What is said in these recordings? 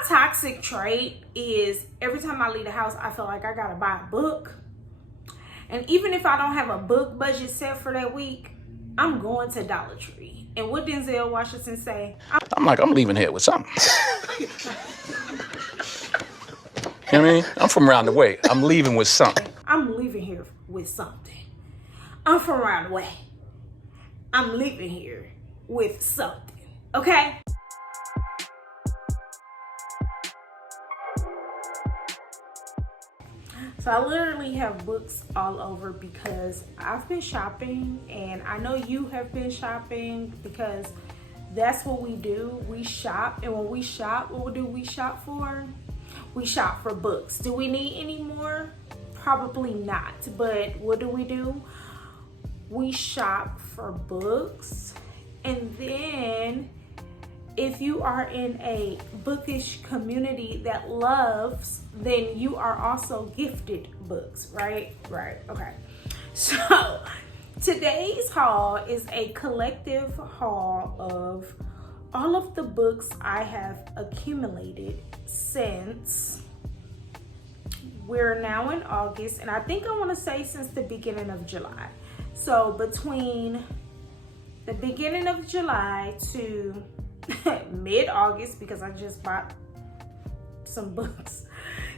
My toxic trait is every time I leave the house, I feel like I gotta buy a book. And even if I don't have a book budget set for that week, I'm going to Dollar Tree. And what Denzel Washington say? I'm leaving here with something. You know what I mean? I'm from around the way. I'm leaving with something. I'm leaving here with something. I'm from around the way. I'm leaving here with something. Okay? So I literally have books all over because I've been shopping, and I know you have been shopping because that's what we do. We shop, and when we shop, what do we shop for? We shop for books. Do we need any more? Probably not, but what do? We shop for books, and then if you are in a bookish community that loves, then you are also gifted books, right? Right, okay. So today's haul is a collective haul of all of the books I have accumulated since we're now in August, and I think I want to say since the beginning of July. So between the beginning of July to mid-August, because I just bought some books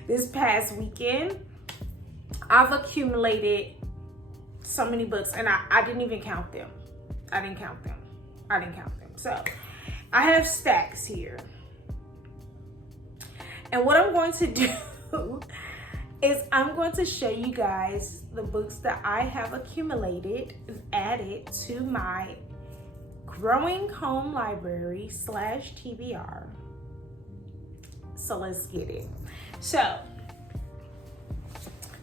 this past weekend, I've accumulated so many books, and I didn't even count them. I didn't count them. So I have stacks here, and what I'm going to do is I'm going to show you guys the books that I have accumulated and added to my growing home library / TBR. So let's get it. So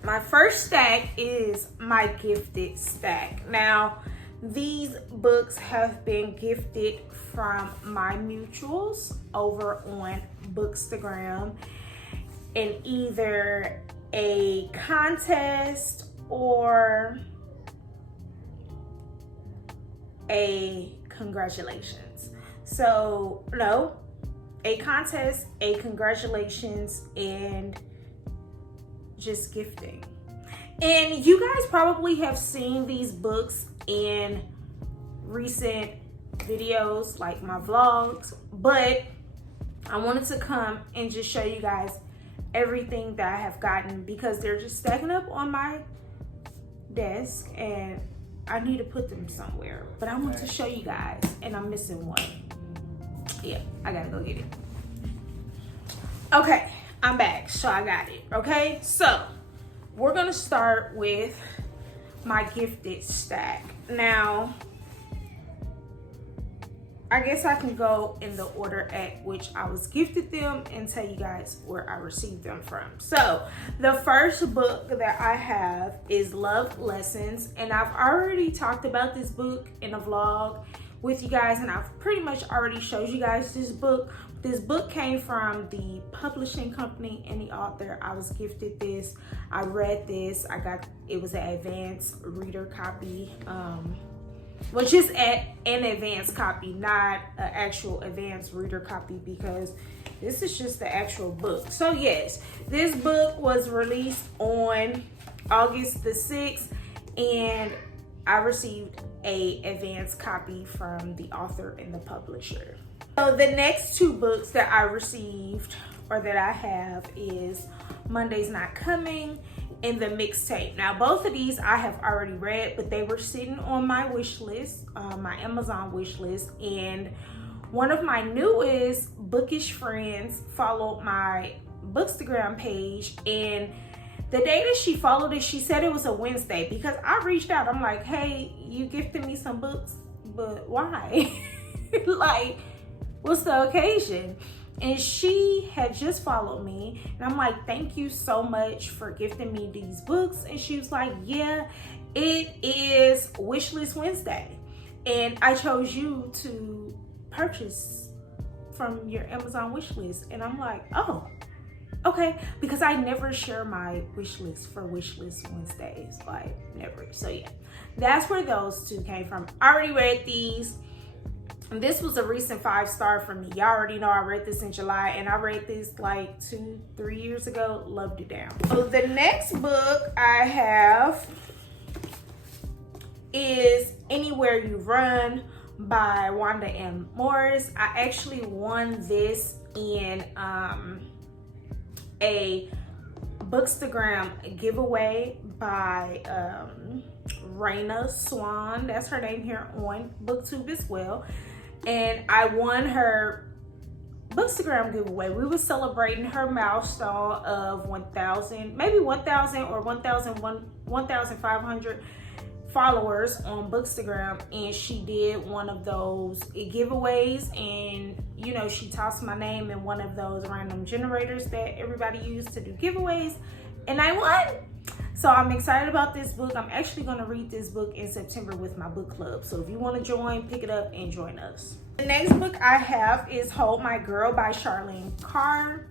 my first stack is my gifted stack. Now, these books have been gifted from my mutuals over on Bookstagram in either a contest or a congratulations. So no, a contest, a congratulations, and just gifting. And you guys probably have seen these books in recent videos like my vlogs, but I wanted to come and just show you guys everything that I have gotten because they're just stacking up on my desk and I need to put them somewhere, but I want to show you guys, and I'm missing one. Yeah, I gotta go get it. Okay, I'm back, so I got it, okay? So, we're gonna start with my gifted stack. Now, I guess I can go in the order at which I was gifted them and tell you guys where I received them from. So the first book that I have is Love Lessons, and I've already talked about this book in a vlog with you guys, and I've pretty much already showed you guys this book. This book came from the publishing company and the author. I was gifted this. I read this. It was an advanced reader copy. Which is an advanced copy, not an actual advanced reader copy, because this is just the actual book. So yes, this book was released on August the 6th, and I received an advanced copy from the author and the publisher. So the next two books that I received, or that I have, is Monday's Not Coming and The Mixtape. Now, both of these I have already read, but they were sitting on my wish list, my Amazon wish list, and one of my newest bookish friends followed my Bookstagram page, and the day that she followed it, she said it was a Wednesday, because I reached out. I'm like, hey, you gifted me some books, but why? Like, what's the occasion? And she had just followed me, and I'm like, thank you so much for gifting me these books. And she was like, yeah, it is Wishlist Wednesday, and I chose you to purchase from your Amazon wish list. And I'm like, oh, okay, because I never share my wish list for Wishlist Wednesdays, like never. So yeah, that's where those two came from. I already read these. And this was a recent 5-star for me. Y'all already know I read this in July, and I read this like 2-3 years ago. Loved it down. So the next book I have is Anywhere You Run by Wanda M. Morris. I actually won this in a Bookstagram giveaway by Raina Swan. That's her name here on BookTube as well. And I won her Bookstagram giveaway. We were celebrating her milestone of 1,000, maybe 1,000 or 1,500 followers on Bookstagram, and she did one of those giveaways, and you know, she tossed my name in one of those random generators that everybody used to do giveaways, and I won. So I'm excited about this book. I'm actually going to read this book in September with my book club. So if you want to join, pick it up and join us. The next book I have is Hold My Girl by Charlene Carr.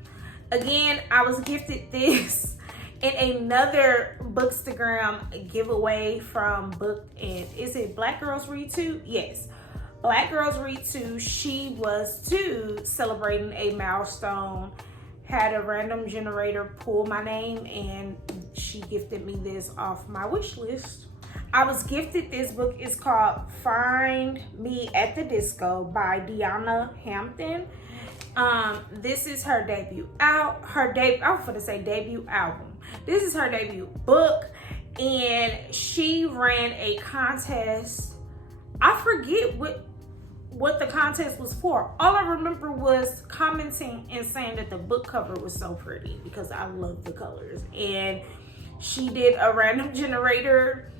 Again, I was gifted this in another Bookstagram giveaway from is it Black Girls Read Too? Yes. Black Girls Read Too. She was too celebrating a milestone. Had a random generator pull my name, and she gifted me this off my wish list. I was gifted this book. It's called Find Me at the Disco by Deanna Hampton. This is her debut album. This is her debut book, and she ran a contest. I forget what the contest was for. All I remember was commenting and saying that the book cover was so pretty because I love the colors. And she did a random generator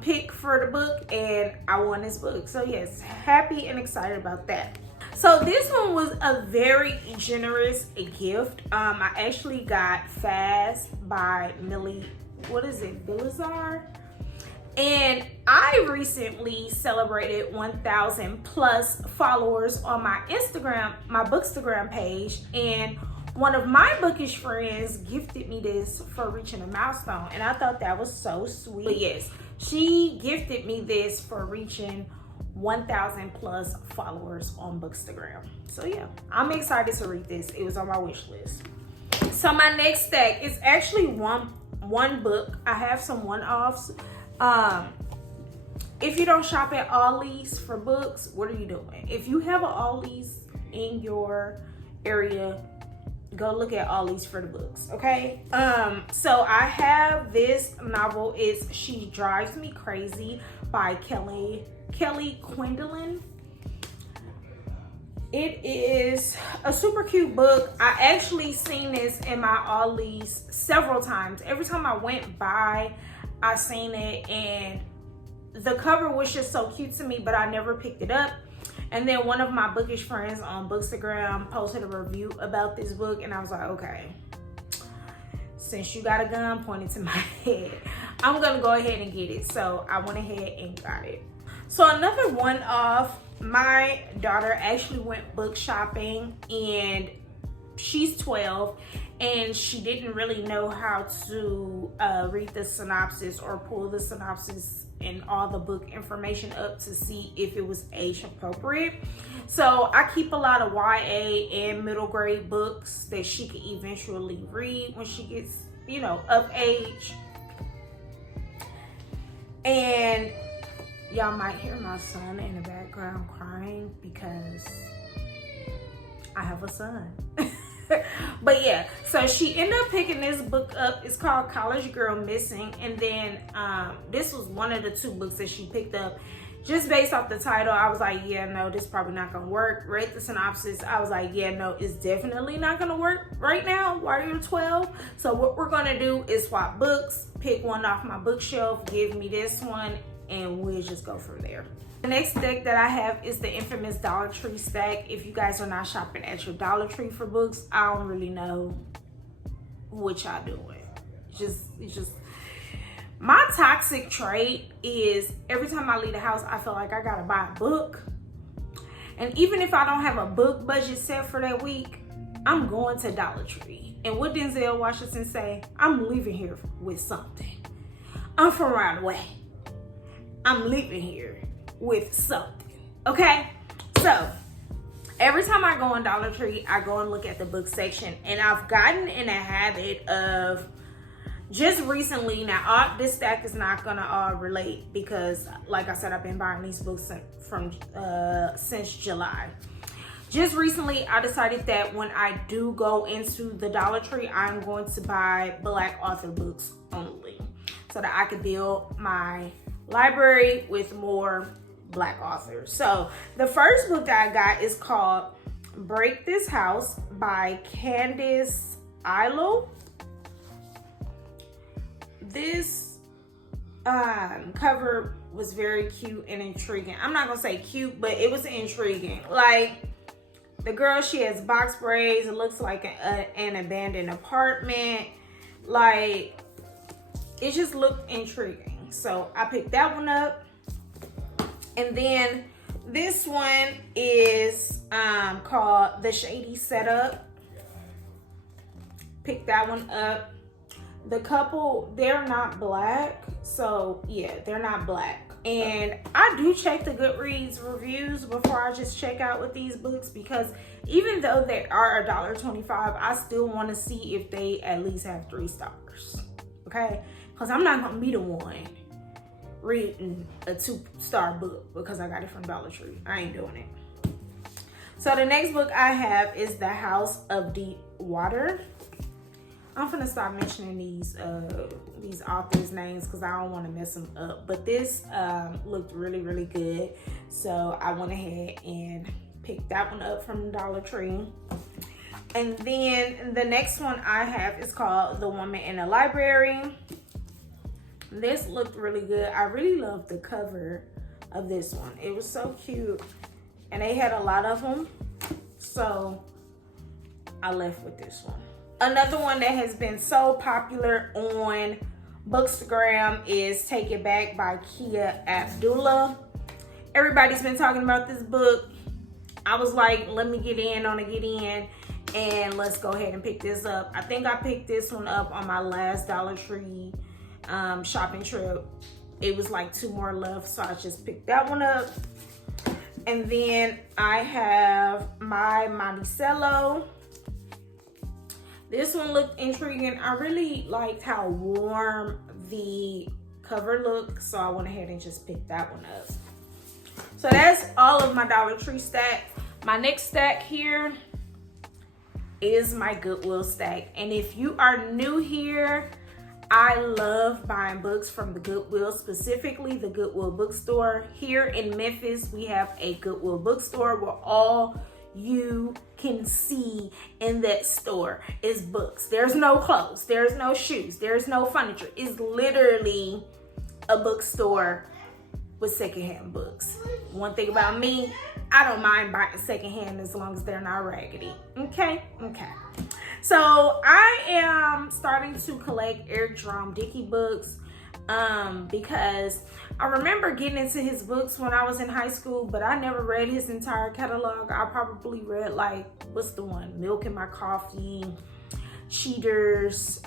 pick for the book, and I won this book. So yes, happy and excited about that. So this one was a very generous gift. I actually got Fast by Millie, Bilazar? And I recently celebrated 1,000 plus followers on my Bookstagram page, and one of my bookish friends gifted me this for reaching a milestone, and I thought that was so sweet. But yes, she gifted me this for reaching 1,000 plus followers on Bookstagram. So yeah, I'm excited to read this. It was on my wish list. So my next stack is actually one book. I have some one-offs. If you don't shop at Ollies for books, what are you doing? If you have an Ollies in your area, go look at Ollies for the books, okay? So I have this novel. It's She Drives Me Crazy by Kelly Quindlen. It is a super cute book. I actually seen this in my Ollies several times. Every time I went by, I seen it, and the cover was just so cute to me, but I never picked it up. And then one of my bookish friends on Bookstagram posted a review about this book, and I was like, okay, since you got a gun pointed to my head, I'm gonna go ahead and get it. So I went ahead and got it. So another one-off, my daughter actually went book shopping, and she's 12, and she didn't really know how to read the synopsis or pull the synopsis and all the book information up to see if it was age appropriate. So I keep a lot of YA and middle grade books that she could eventually read when she gets, you know, of age. And y'all might hear my son in the background crying because I have a son. But yeah, so she ended up picking this book up. It's called College Girl Missing. And then this was one of the two books that she picked up. Just based off the title, I was like, yeah, no, this is probably not gonna work. Read the synopsis, I was like, yeah, no, it's definitely not gonna work right now while you're 12. So what we're gonna do is swap books, pick one off my bookshelf, give me this one, and we'll just go from there. The next stack that I have is the infamous Dollar Tree stack. If you guys are not shopping at your Dollar Tree for books, I don't really know what y'all doing. It's just my toxic trait is every time I leave the house, I feel like I gotta buy a book. And even if I don't have a book budget set for that week, I'm going to Dollar Tree. And what Denzel Washington say? I'm leaving here with something. I'm from around the way. I'm leaving here with something, okay? So every time I go on Dollar Tree, I go and look at the book section, and I've gotten in a habit of just recently. Now, this stack is not gonna all relate because, like I said, I've been buying these books since July. Just recently, I decided that when I do go into the Dollar Tree, I'm going to buy Black author books only, so that I could build my library with more Black authors. So the first book that I got is called Break This House by Candace Ilo. This cover was very cute and intriguing. I'm not gonna say cute, but it was intriguing. Like, the girl, she has box braids. It looks like an abandoned apartment. Like, it just looked intriguing. So I picked that one up. And then this one is called The Shady Setup. Picked that one up. The couple, they're not Black. So yeah, they're not Black. And I do check the Goodreads reviews before I just check out with these books, because even though they are $1.25, I still want to see if they at least have 3 stars. Okay? Because I'm not gonna be the one reading a 2-star book because I got it from Dollar Tree. I ain't doing it. So the next book I have is The House of Deep Water. I'm gonna stop mentioning these authors' names because I don't want to mess them up. But this looked really, really good, so I went ahead and picked that one up from Dollar Tree. And then the next one I have is called The Woman in the Library. This looked really good. I really loved the cover of this one. It was so cute, and they had a lot of them, so I left with this one. Another one that has been so popular on Bookstagram is Take It Back by Kia Abdullah. Everybody's been talking about this book. I was like, let me get in, and let's go ahead and pick this up. I think I picked this one up on my last Dollar Tree shopping trip. It was like 2 more left, so I just picked that one up. And then I have my Monticello. This one looked intriguing. I really liked how warm the cover looked, so I went ahead and just picked that one up. So that's all of my Dollar Tree stack. My next stack here is my Goodwill stack. And if you are new here, I love buying books from the Goodwill, specifically the Goodwill bookstore. Here in Memphis, we have a Goodwill bookstore where all you can see in that store is books. There's no clothes, there's no shoes, there's no furniture. It's literally a bookstore with secondhand books. One thing about me, I don't mind buying secondhand as long as they're not raggedy. Okay. So I am starting to collect Eric Jerome Dickey books because I remember getting into his books when I was in high school, but I never read his entire catalog. I probably read, like, what's the one? Milk in My Coffee, Cheaters,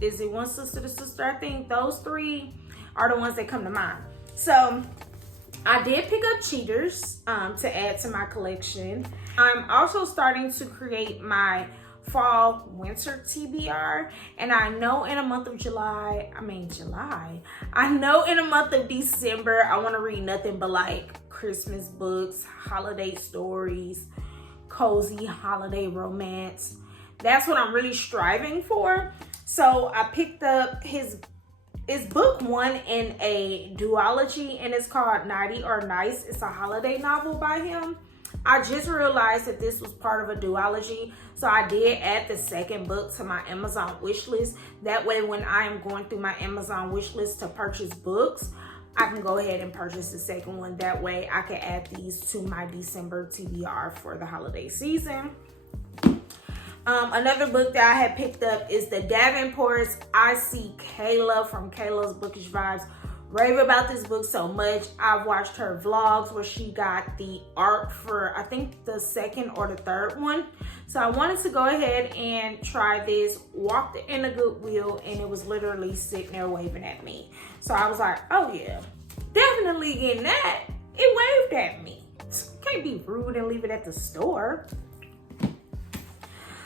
is it One Sister to Sister? I think those 3 are the ones that come to mind. So I did pick up Cheaters to add to my collection. I'm also starting to create my fall winter TBR, and I know in a month of I know in a month of December I want to read nothing but like Christmas books, holiday stories, cozy holiday romance. That's what I'm really striving for. So I picked up his book 1 in a duology, and it's called Naughty or Nice. It's a holiday novel by him. I just realized that this was part of a duology, so I did add the second book to my Amazon wish list. That way, when I am going through my Amazon wish list to purchase books, I can go ahead and purchase the second one. That way, I can add these to my December TBR for the holiday season. Another book that I had picked up is The Davenports. I see Kayla from Kayla's Bookish Vibes rave about this book so much. I've watched her vlogs where she got the art for, I think, the second or the third one. So I wanted to go ahead and try this. Walked in a Goodwill, and it was literally sitting there waving at me. So I was like, oh yeah, definitely getting that. It waved at me. Can't be rude and leave it at the store.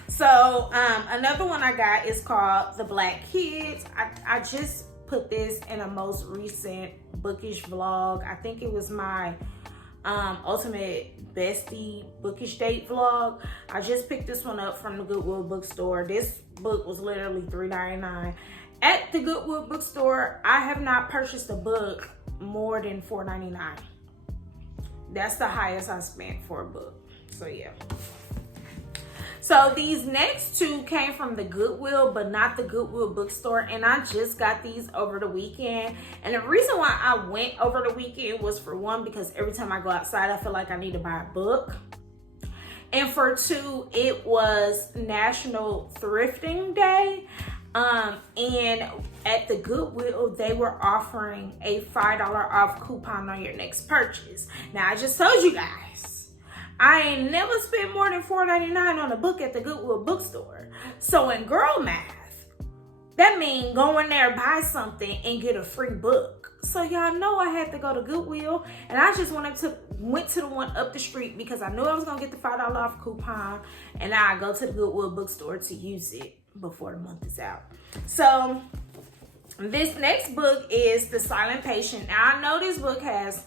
So another one I got is called The Black Kids. I just put this in a most recent bookish vlog. I think it was my ultimate bestie bookish date vlog. I just picked this one up from the Goodwill bookstore. This book was literally $3.99 at the Goodwill bookstore. I have not purchased a book more than $4.99. That's the highest I spent for a book. So yeah. So these next two came from the Goodwill, but not the Goodwill bookstore. And I just got these over the weekend. And the reason why I went over the weekend was, for one, because every time I go outside, I feel like I need to buy a book. And for two, it was National Thrifting Day. And at the Goodwill, they were offering a $5 off coupon on your next purchase. Now, I just told you guys, I ain't never spent more than $4.99 on a book at the Goodwill bookstore. So in girl math, that means go in there, buy something, and get a free book. So y'all know I had to go to Goodwill, and I just went to the one up the street because I knew I was gonna get the $5 off coupon, and now I go to the Goodwill bookstore to use it before the month is out. So this next book is The Silent Patient. Now I know this book has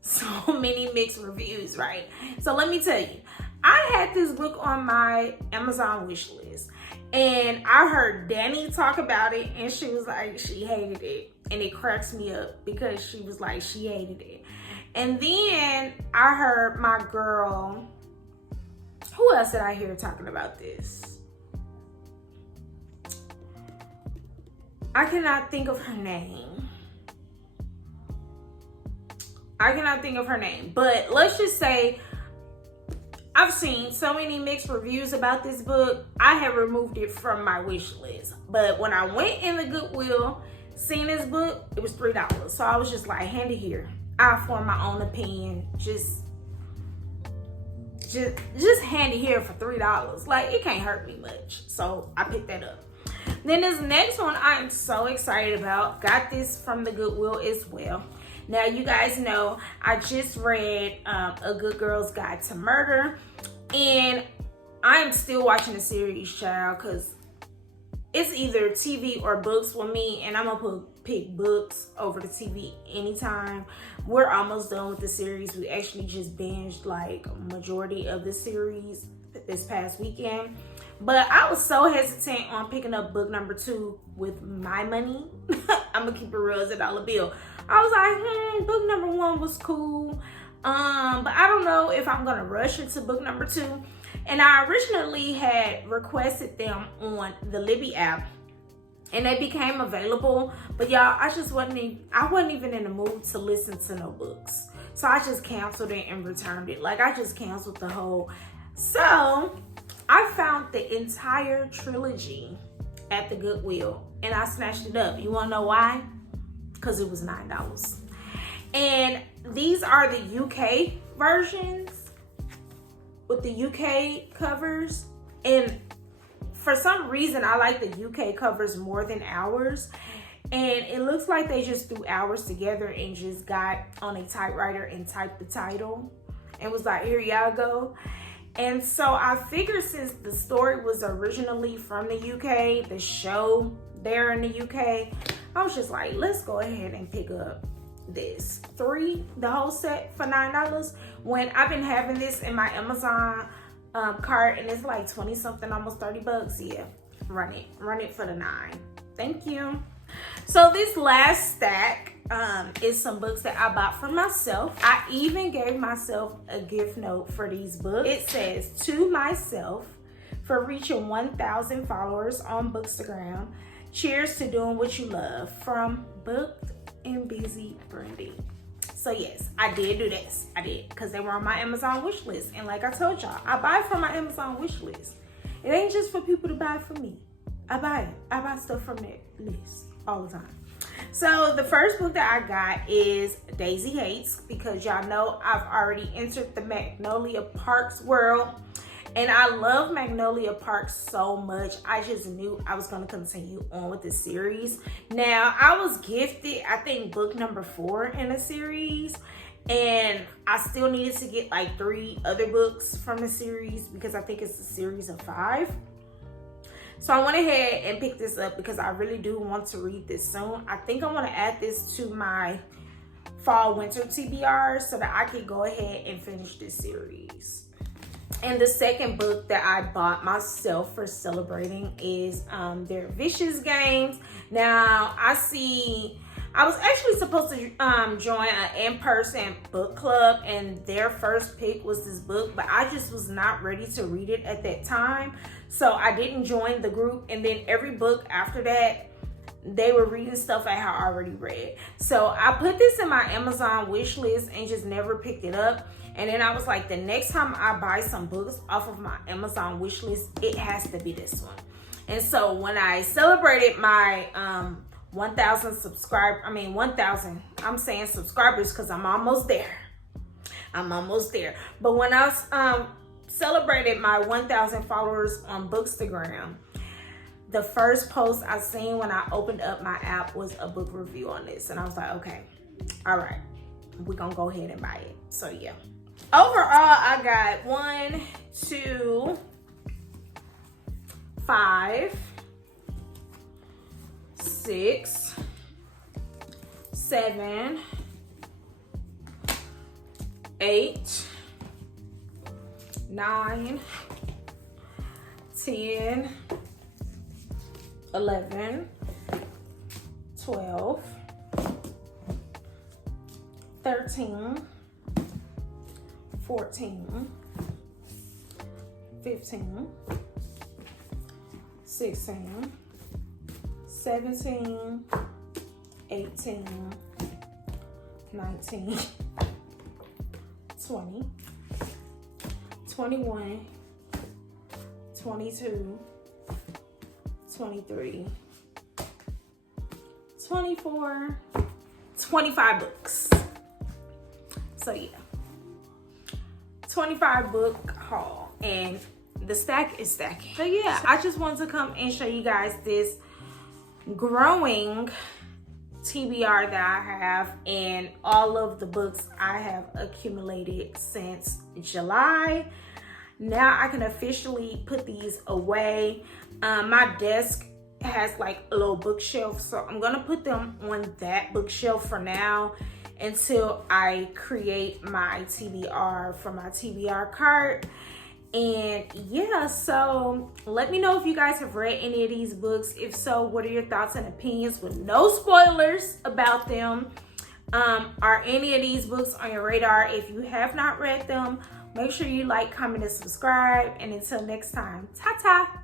so many mixed reviews, right? So let me tell you, I had this book on my Amazon wish list, and I heard Danny talk about it, and she was like she hated it, and it cracks me up because she was like she hated it. And then I heard my girl, who else did I hear talking about this? I cannot think of her name. But let's just say I've seen so many mixed reviews about this book. I have removed it from my wish list. But when I went in the Goodwill, seen this book, it was $3. So I was just like, hand it here. I'll form my own opinion. Just hand it here for $3. Like, it can't hurt me much. So I picked that up. Then this next one I am so excited about. Got this from the Goodwill as well. Now, you guys know I just read A Good Girl's Guide to Murder, and I am still watching the series, child, because it's either TV or books with me, and I'm gonna pick books over the TV anytime. We're almost done with the series. We actually just binged like a majority of the series this past weekend. But I was so hesitant on picking up book number 2 with my money. I'm gonna keep it real as a dollar bill. I was like, book number 1 was cool. But I don't know if I'm gonna rush into book number 2. And I originally had requested them on the Libby app, and they became available. But y'all, I wasn't even in the mood to listen to no books. So I just canceled it and returned it. Like, I just canceled the whole. So I found the entire trilogy at the Goodwill, and I snatched it up. You wanna know why? Because it was $9. And these are the UK versions with the UK covers. And for some reason, I like the UK covers more than ours. And it looks like they just threw ours together and just got on a typewriter and typed the title and was like, here y'all go. And so I figured, since the story was originally from the UK, the show there in the UK, I was just like, let's go ahead and pick up this. The whole set for $9. When I've been having this in my Amazon cart, and it's like 20 something, almost 30 bucks. Yeah, run it for the 9. Thank you. So this last stack is some books that I bought for myself. I even gave myself a gift note for these books. It says, to myself, for reaching 1,000 followers on Bookstagram. Cheers to doing what you love, from Booked and Busy Brandy. So yes, I did do this. I did, because they were on my Amazon wish list. And like I told y'all, I buy from my Amazon wish list. It ain't just for people to buy from me. I buy stuff from that list all the time. So the first book that I got is Daisy Hates, because y'all know I've already entered the Magnolia Parks world. And I love Magnolia Parks so much. I just knew I was going to continue on with the series. Now, I was gifted, I think, book number 4 in the series. And I still needed to get like 3 other books from the series because I think it's a series of 5. So I went ahead and picked this up because I really do want to read this soon. I think I want to add this to my fall winter TBR so that I could go ahead and finish this series. And the second book that I bought myself for celebrating is their Vicious Games. Now I was actually supposed to join an in-person book club, and their first pick was this book, but I just was not ready to read it at that time. So I didn't join the group, and then every book after that, they were reading stuff I had already read. So I put this in my Amazon wish list and just never picked it up. And then I was like, the next time I buy some books off of my Amazon wish list, it has to be this one. And so when I celebrated my 1,000 subscribers, I'm saying subscribers because I'm almost there. But when I celebrated my 1,000 followers on Bookstagram, the first post I seen when I opened up my app was a book review on this. And I was like, okay, all right, we're gonna go ahead and buy it. So yeah. Overall, I got 1, 2, 5, 6, 7, 8, 9, 10, 11, 12, 13, 14, 15, 16, 17, 18, 19, 20, 21, 22, 23, 24, 25 books. So yeah, 25 book haul, and the stack is stacking. So yeah, I just wanted to come and show you guys this growing TBR that I have and all of the books I have accumulated since July. Now I can officially put these away. My desk has like a little bookshelf, so I'm gonna put them on that bookshelf for now until I create my TBR for my TBR cart. And yeah, so let me know if you guys have read any of these books. If so, what are your thoughts and opinions with no spoilers about them? Are any of these books on your radar? If you have not read them, make sure you like, comment, and subscribe. And until next time, ta-ta!